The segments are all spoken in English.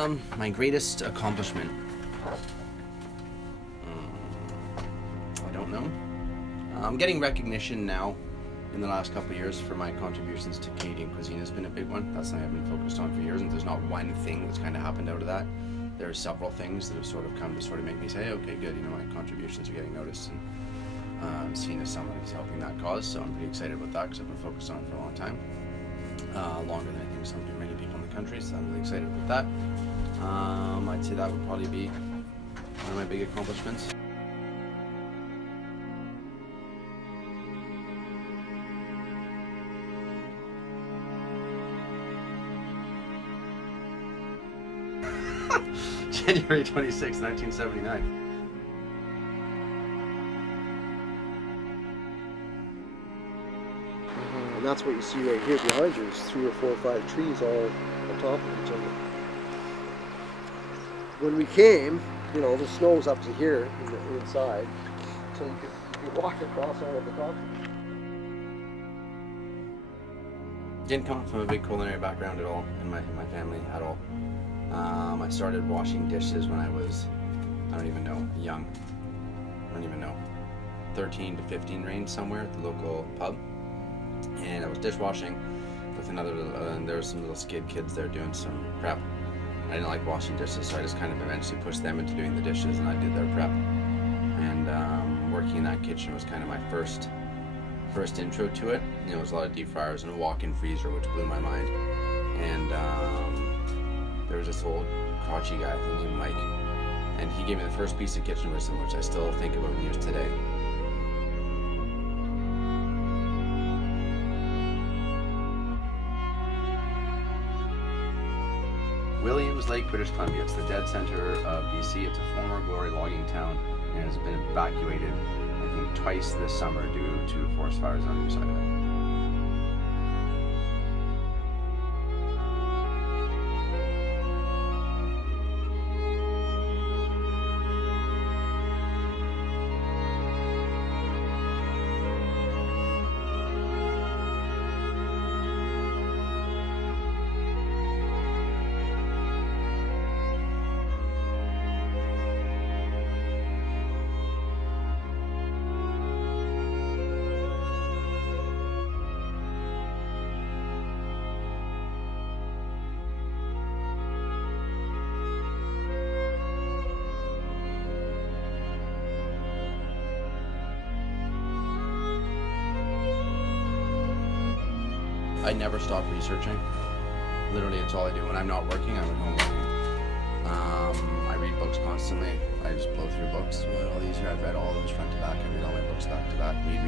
My greatest accomplishment. I don't know. I'm getting recognition now in the last couple of years for my contributions to Canadian cuisine has been a big one. That's something I've been focused on for years, and there's not one thing that's kind of happened out of that. There are several things that have sort of come to sort of make me say, okay, good, you know, my contributions are getting noticed and seen as someone who's helping that cause. So I'm pretty excited about that because I've been focused on it for a long time, longer than I think many people in the country. So I'm really excited about that. I'd say that would probably be one of my big accomplishments. January 26, 1979. And that's what you see right here behind you is 3 or 4 or 5 trees all on top of each other. When we came, you know, the snow was up to here inside, so you could walk across all of the top. Didn't come from a big culinary background at all in my family at all. I started washing dishes when I was, I don't even know, young. I don't even know, 13 to 15 range somewhere at the local pub. And I was dishwashing with another little, and there were some little skid kids there doing some prep. I didn't like washing dishes, so I just kind of eventually pushed them into doing the dishes, and I did their prep. And working in that kitchen was kind of my first intro to it. You know, it was a lot of deep fryers and a walk-in freezer, which blew my mind. And there was this old crotchy guy, I think named Mike, and he gave me the first piece of kitchen wisdom, which I still think about and use today. Williams Lake, British Columbia. It's the dead center of BC. It's a former glory logging town and has been evacuated, I think, twice this summer due to forest fires on either side of it. I never stop researching. Literally, it's all I do. When I'm not working, I'm at home working. I read books constantly. I just blow through books. All these here, I've read all of those front to back. I read all my books back to back. Read.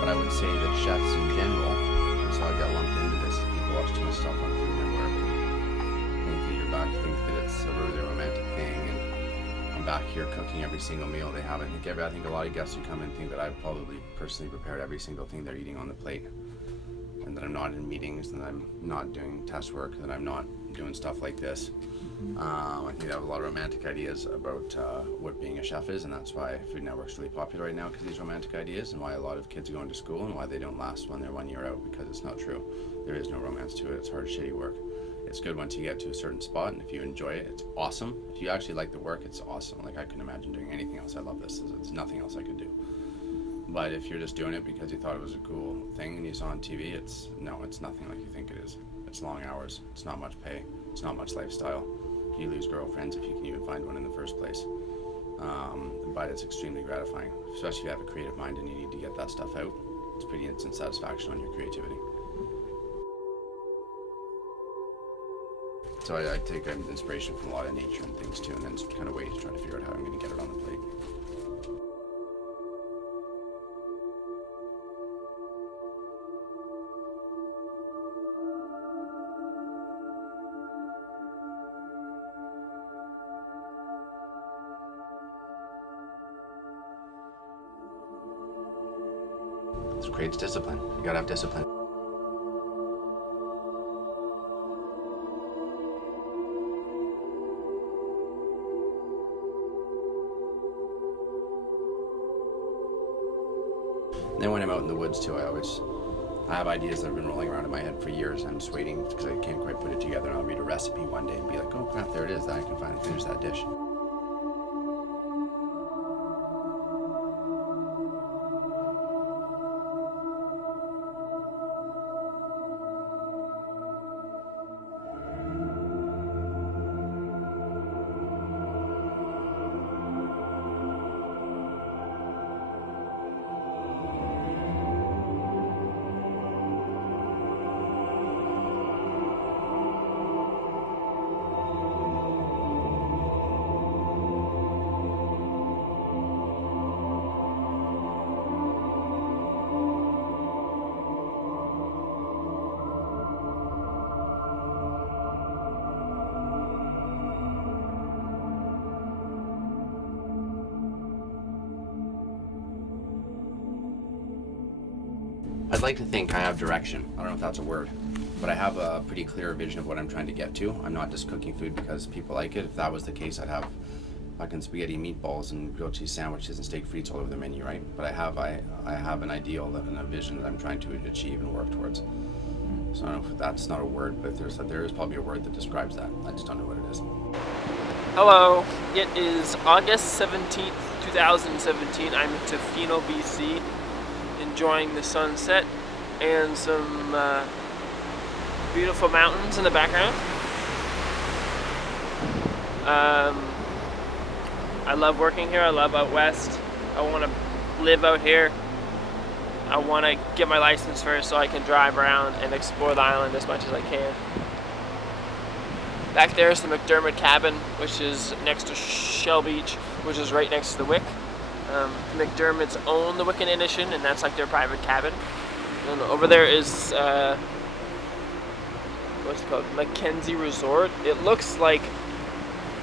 But I would say that chefs in general, that's how I got lumped into this. People watch too much stuff on Food Network and think that you're back, think that it's a really romantic thing, and I'm back here cooking every single meal they have. I think a lot of guests who come in think that I've probably personally prepared every single thing they're eating on the plate, and that I'm not in meetings, and that I'm not doing test work, and that I'm not doing stuff like this. I think I have a lot of romantic ideas about what being a chef is, and that's why Food Network's really popular right now, because these romantic ideas, and why a lot of kids go into school, and why they don't last when they're 1 year out, because it's not true. There is no romance to it. It's hard, shitty work. It's good once you get to a certain spot, and if you enjoy it, it's awesome. If you actually like the work, it's awesome. Like, I couldn't imagine doing anything else. I love this. There's nothing else I could do. But if you're just doing it because you thought it was a cool thing and you saw on TV, it's nothing like you think it is. It's long hours. It's not much pay. It's not much lifestyle. You lose girlfriends if you can even find one in the first place. But it's extremely gratifying, especially if you have a creative mind and you need to get that stuff out. It's pretty instant satisfaction on your creativity. So I take inspiration from a lot of nature and things too, and then kind of ways trying to figure out how I'm going to get it on the plate. This creates discipline. You gotta have discipline. Then when I'm out in the woods too, I have ideas that have been rolling around in my head for years. I'm just waiting because I can't quite put it together, and I'll read a recipe one day and be like, oh crap, there it is. Then I can finally finish that dish. I'd like to think I have direction. I don't know if that's a word, but I have a pretty clear vision of what I'm trying to get to. I'm not just cooking food because people like it. If that was the case, I'd have fucking spaghetti meatballs and grilled cheese sandwiches and steak frites all over the menu, right? But I have an ideal and a vision that I'm trying to achieve and work towards. So I don't know if that's not a word, but there is probably a word that describes that. I just don't know what it is. Hello, it is August 17th, 2017. I'm in Tofino B.C. enjoying the sunset and some beautiful mountains in the background. I love working here. I love out west. I want to live out here. I want to get my license first so I can drive around and explore the island as much as I can. Back there is the McDermott cabin, which is next to Shell Beach, which is right next to the Wick. McDermott's own the Wick and Inishin, and that's like their private cabin. And over there is what's it called? Mackenzie Resort. It looks like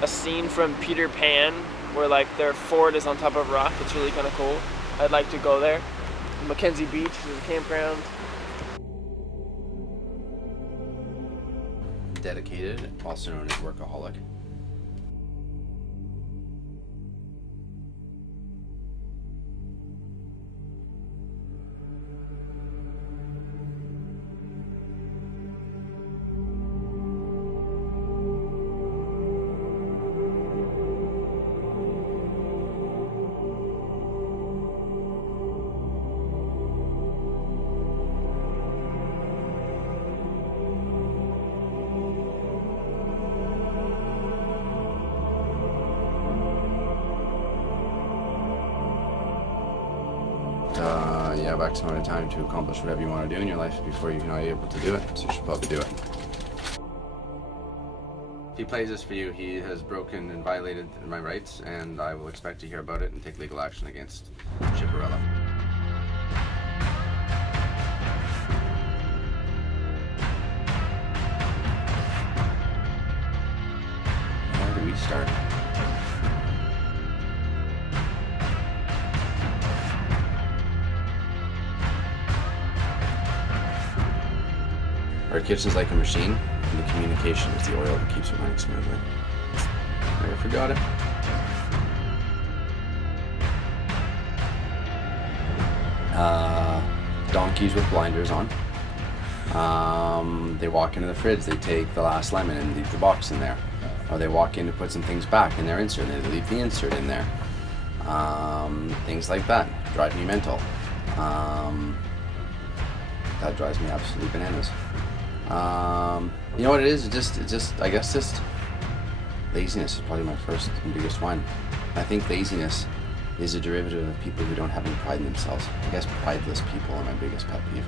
a scene from Peter Pan, where like their fort is on top of a rock. It's really kind of cool. I'd like to go there. Mackenzie Beach is a campground. Dedicated, also known as workaholic. You have X amount of time to accomplish whatever you want to do in your life before you're not able to do it, so you should probably do it. If he plays this for you, he has broken and violated my rights, and I will expect to hear about it and take legal action against Chipperella. Where do we start? Our kitchen's like a machine, and the communication is the oil that keeps it running smoothly. Never forgot it. Donkeys with blinders on. They walk into the fridge, they take the last lemon and leave the box in there. Or they walk in to put some things back in their insert and they leave the insert in there. Things like that drive me mental. That drives me absolutely bananas. You know what it is? It's just, I guess just laziness is probably my first and biggest one. I think laziness is a derivative of people who don't have any pride in themselves. I guess prideless people are my biggest pet peeve.